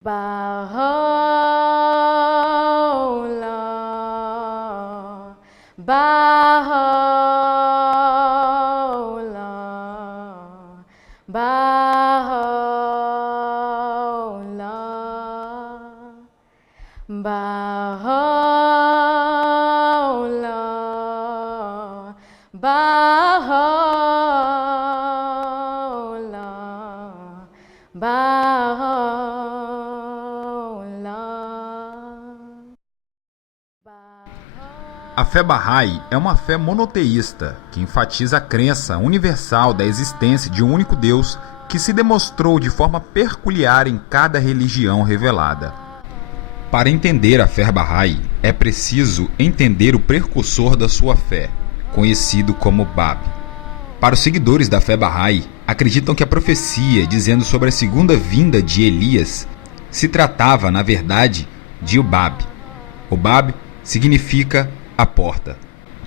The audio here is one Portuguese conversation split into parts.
Baha'u'llah, Baha'u'llah, Baha'u'llah, Baha'u'llah, Baha'u'llah, Baha'u'llah. A fé Bahá'í é uma fé monoteísta que enfatiza a crença universal da existência de um único Deus que se demonstrou de forma peculiar em cada religião revelada. Para entender a fé Bahá'í, é preciso entender o precursor da sua fé, conhecido como Bab. Para os seguidores da fé Bahá'í, acreditam que a profecia dizendo sobre a segunda vinda de Elias se tratava, na verdade, de Ubab. Ubab significa a porta.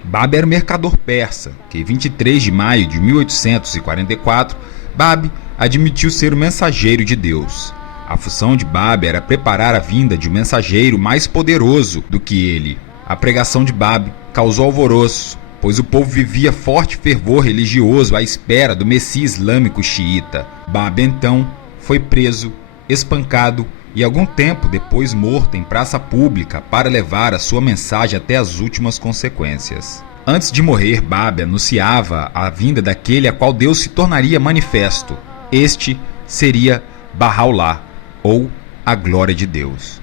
Bab era um mercador persa, que em 23 de maio de 1844, Bab admitiu ser o mensageiro de Deus. A função de Bab era preparar a vinda de um mensageiro mais poderoso do que ele. A pregação de Bab causou alvoroço, pois o povo vivia forte fervor religioso à espera do Messias islâmico xiita. Bab então foi preso, espancado e algum tempo depois morto em praça pública para levar a sua mensagem até as últimas consequências. Antes de morrer, Bab anunciava a vinda daquele a qual Deus se tornaria manifesto. Este seria Baha'u'llah, ou a glória de Deus.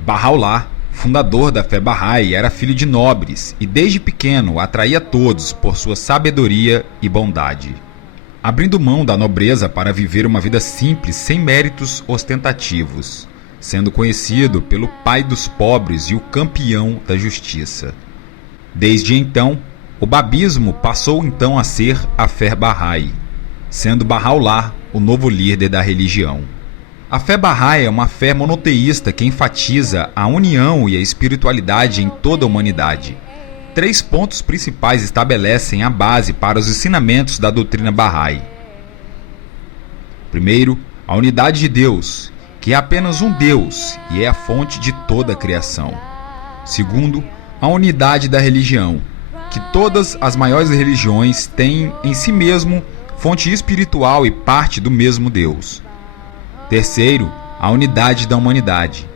Baha'u'llah, fundador da fé Bahá'í, era filho de nobres e desde pequeno atraía todos por sua sabedoria e bondade, abrindo mão da nobreza para viver uma vida simples sem méritos ostentativos, sendo conhecido pelo pai dos pobres e o campeão da justiça. Desde então, o babismo passou então a ser a fé Bahá'í, sendo Baha'u'llah o novo líder da religião. A fé Bahá'í é uma fé monoteísta que enfatiza a união e a espiritualidade em toda a humanidade. 3 pontos principais estabelecem a base para os ensinamentos da doutrina Bahá'í. Primeiro, a unidade de Deus, que é apenas um Deus e é a fonte de toda a criação. Segundo, a unidade da religião, que todas as maiores religiões têm em si mesmo fonte espiritual e parte do mesmo Deus. Terceiro, a unidade da humanidade,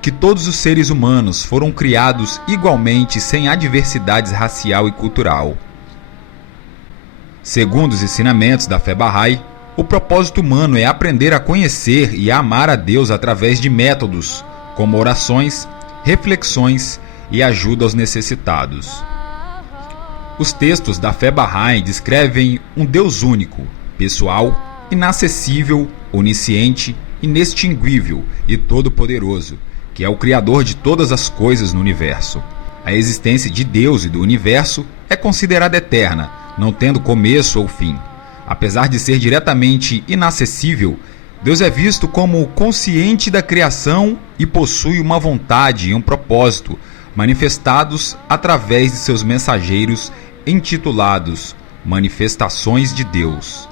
que todos os seres humanos foram criados igualmente sem adversidades racial e cultural. Segundo os ensinamentos da fé Bahá'í, o propósito humano é aprender a conhecer e a amar a Deus através de métodos, como orações, reflexões e ajuda aos necessitados. Os textos da fé Bahá'í descrevem um Deus único, pessoal, inacessível, onisciente, inextinguível e todo-poderoso, que é o Criador de todas as coisas no universo. A existência de Deus e do universo é considerada eterna, não tendo começo ou fim. Apesar de ser diretamente inacessível, Deus é visto como consciente da criação e possui uma vontade e um propósito, manifestados através de seus mensageiros intitulados Manifestações de Deus.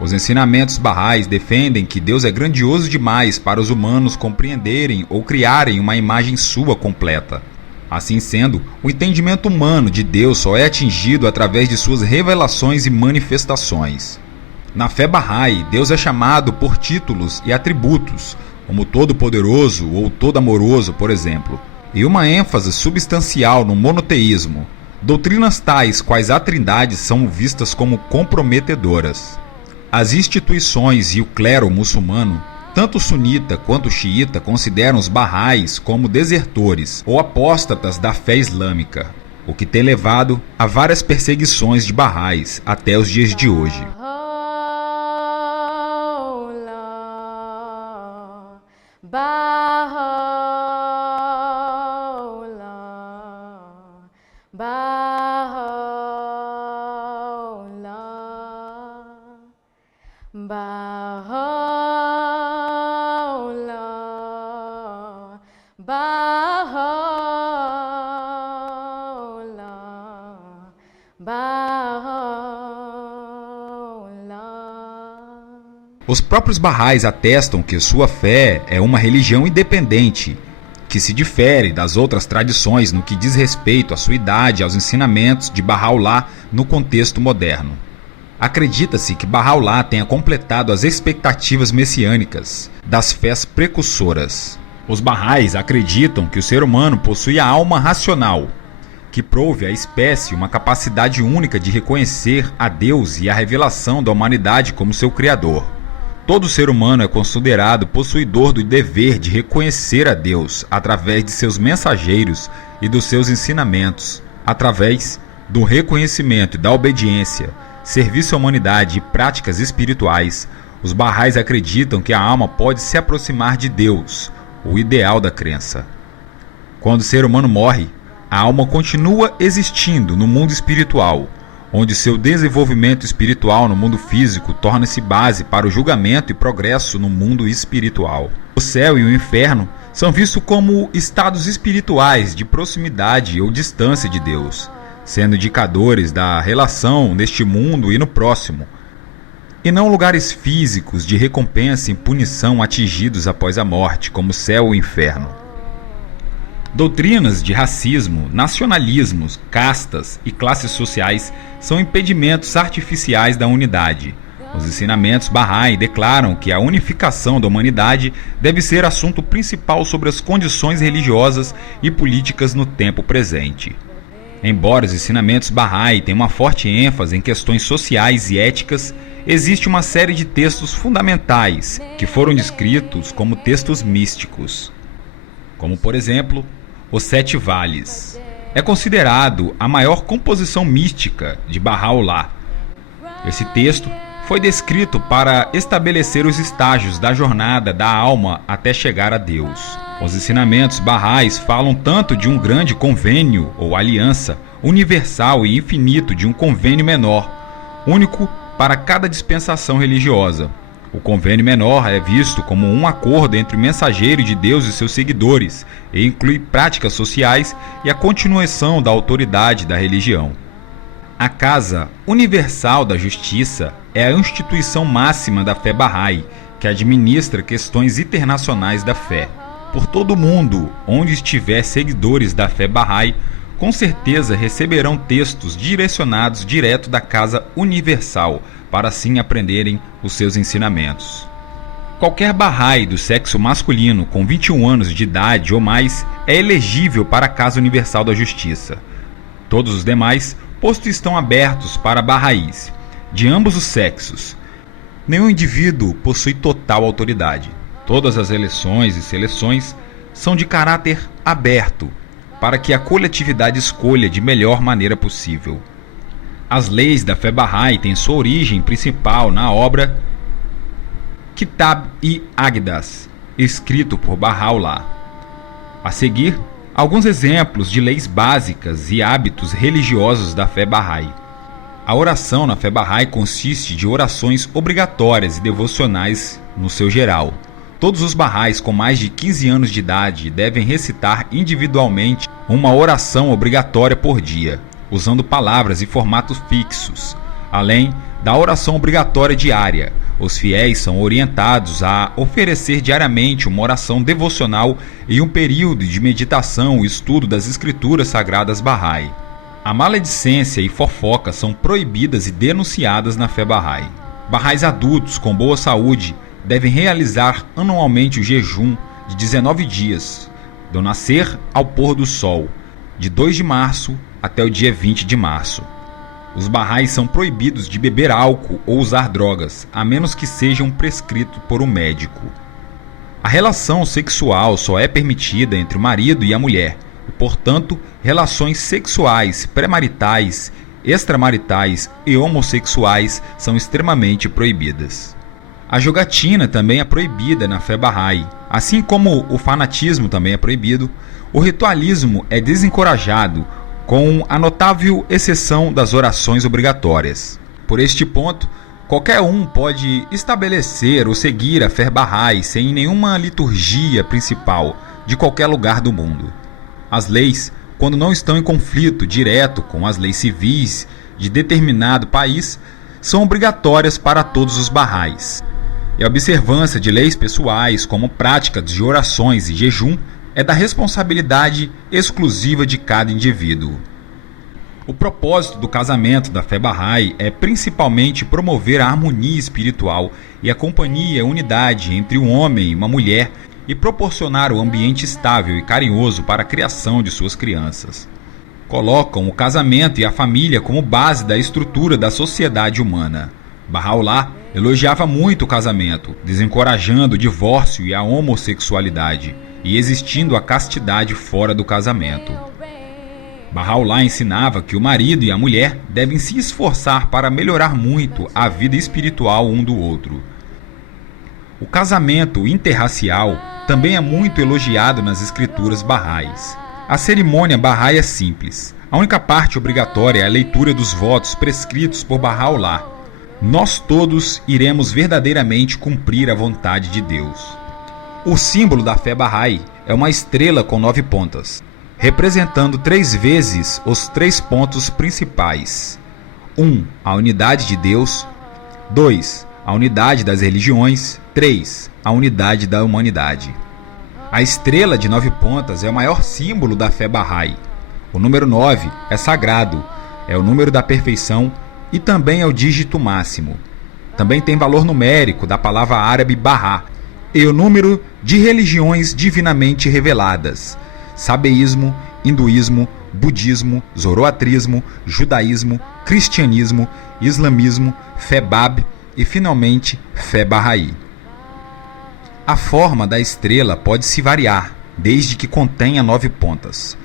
Os ensinamentos Bahá'ís defendem que Deus é grandioso demais para os humanos compreenderem ou criarem uma imagem sua completa. Assim sendo, o entendimento humano de Deus só é atingido através de suas revelações e manifestações. Na fé Bahá'í, Deus é chamado por títulos e atributos, como Todo-Poderoso ou Todo-Amoroso, por exemplo, e uma ênfase substancial no monoteísmo. Doutrinas tais quais a Trindade são vistas como comprometedoras. As instituições e o clero muçulmano, tanto sunita quanto xiita, consideram os Bahá'ís como desertores ou apóstatas da fé islâmica, o que tem levado a várias perseguições de Bahá'ís até os dias de hoje. Baha'u'llah, Baha'u'llah, Baha'u'llah, Baha'u'llah, Baha'u'llah. Os próprios Bahais atestam que sua fé é uma religião independente, que se difere das outras tradições no que diz respeito à sua idade e aos ensinamentos de Bahá'u'lláh no contexto moderno. Acredita-se que Bahá'u'lláh tenha completado as expectativas messiânicas das fés precursoras. Os Bahais acreditam que o ser humano possui a alma racional, que prove à espécie uma capacidade única de reconhecer a Deus e a revelação da humanidade como seu Criador. Todo ser humano é considerado possuidor do dever de reconhecer a Deus através de seus mensageiros e dos seus ensinamentos. Através do reconhecimento e da obediência, serviço à humanidade e práticas espirituais, os Bahais acreditam que a alma pode se aproximar de Deus, o ideal da crença. Quando o ser humano morre, a alma continua existindo no mundo espiritual, onde seu desenvolvimento espiritual no mundo físico torna-se base para o julgamento e progresso no mundo espiritual. O céu e o inferno são vistos como estados espirituais de proximidade ou distância de Deus, sendo indicadores da relação neste mundo e no próximo, e não lugares físicos de recompensa e punição atingidos após a morte, como o céu ou o inferno. Doutrinas de racismo, nacionalismos, castas e classes sociais são impedimentos artificiais da unidade. Os ensinamentos Bahá'í declaram que a unificação da humanidade deve ser assunto principal sobre as condições religiosas e políticas no tempo presente. Embora os ensinamentos Bahá'í tenham uma forte ênfase em questões sociais e éticas, existe uma série de textos fundamentais que foram descritos como textos místicos, como por exemplo, Os Sete Vales. É considerado a maior composição mística de Bahá'u'lláh. Esse texto foi descrito para estabelecer os estágios da jornada da alma até chegar a Deus. Os ensinamentos Bahá'ís falam tanto de um grande convênio ou aliança universal e infinito de um convênio menor, único para cada dispensação religiosa. O convênio menor é visto como um acordo entre o mensageiro de Deus e seus seguidores e inclui práticas sociais e a continuação da autoridade da religião. A Casa Universal da Justiça é a instituição máxima da fé Bahá'í, que administra questões internacionais da fé. Por todo o mundo, onde estiver seguidores da fé Bahá'í, com certeza receberão textos direcionados direto da Casa Universal, para assim aprenderem os seus ensinamentos. Qualquer Bahá'í do sexo masculino com 21 anos de idade ou mais é elegível para a Casa Universal da Justiça. Todos os demais postos estão abertos para Bahá'ís, de ambos os sexos. Nenhum indivíduo possui total autoridade. Todas as eleições e seleções são de caráter aberto, para que a coletividade escolha de melhor maneira possível. As leis da fé Bahá'í têm sua origem principal na obra Kitab-i-Aqdas, escrito por Bahá'u'lláh. A seguir, alguns exemplos de leis básicas e hábitos religiosos da fé Bahá'í. A oração na fé Bahá'í consiste de orações obrigatórias e devocionais no seu geral. Todos os Bahá'ís com mais de 15 anos de idade devem recitar individualmente uma oração obrigatória por dia, usando palavras e formatos fixos. Além da oração obrigatória diária, os fiéis são orientados a oferecer diariamente uma oração devocional e um período de meditação e estudo das escrituras sagradas Bahá'í. A maledicência e fofoca são proibidas e denunciadas na fé Bahá'í. Bahá'ís adultos com boa saúde devem realizar anualmente o jejum de 19 dias, do nascer ao pôr do sol, de 2 de março até o dia 20 de março. Os Bahá'ís são proibidos de beber álcool ou usar drogas, a menos que sejam prescritos por um médico. A relação sexual só é permitida entre o marido e a mulher, e, portanto, relações sexuais pré-maritais, extramaritais e homossexuais são extremamente proibidas. A jogatina também é proibida na fé Bahá'í. Assim como o fanatismo também é proibido, o ritualismo é desencorajado, com a notável exceção das orações obrigatórias. Por este ponto, qualquer um pode estabelecer ou seguir a fé Bahá'í sem nenhuma liturgia principal de qualquer lugar do mundo. As leis, quando não estão em conflito direto com as leis civis de determinado país, são obrigatórias para todos os Bahá'ís. E a observância de leis pessoais, como práticas de orações e jejum, é da responsabilidade exclusiva de cada indivíduo. O propósito do casamento da fé Bahá'í é principalmente promover a harmonia espiritual e a companhia e a unidade entre um homem e uma mulher e proporcionar um ambiente estável e carinhoso para a criação de suas crianças. Colocam o casamento e a família como base da estrutura da sociedade humana. Bahá'u'lláh elogiava muito o casamento, desencorajando o divórcio e a homossexualidade, e existindo a castidade fora do casamento. Bahá'u'lláh ensinava que o marido e a mulher devem se esforçar para melhorar muito a vida espiritual um do outro. O casamento interracial também é muito elogiado nas escrituras bahá'ís. A cerimônia Bahá'í é simples. A única parte obrigatória é a leitura dos votos prescritos por Bahá'u'lláh. Nós todos iremos verdadeiramente cumprir a vontade de Deus. O símbolo da fé Bahá'í é uma estrela com 9 pontas, representando 3 vezes os 3 pontos principais. 1. A unidade de Deus. 2. A unidade das religiões. 3. A unidade da humanidade. A estrela de 9 pontas é o maior símbolo da fé Bahá'í. O número 9 é sagrado, é o número da perfeição e também é o dígito máximo. Também tem valor numérico da palavra árabe Bahá e o número de religiões divinamente reveladas: sabeísmo, hinduísmo, budismo, zoroatrismo, judaísmo, cristianismo, islamismo, fé Bab e finalmente fé Bahá'í. A forma da estrela pode se variar, desde que contenha 9 pontas.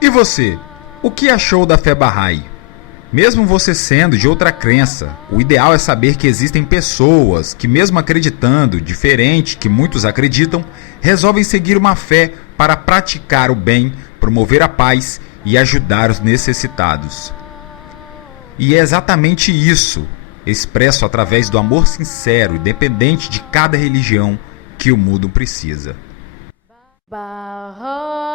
E você, o que achou da fé Bahá'í? Mesmo você sendo de outra crença, o ideal é saber que existem pessoas que, mesmo acreditando diferente que muitos acreditam, resolvem seguir uma fé para praticar o bem, promover a paz e ajudar os necessitados. E é exatamente isso, expresso através do amor sincero, independente de cada religião, que o mundo precisa. Bahá'í.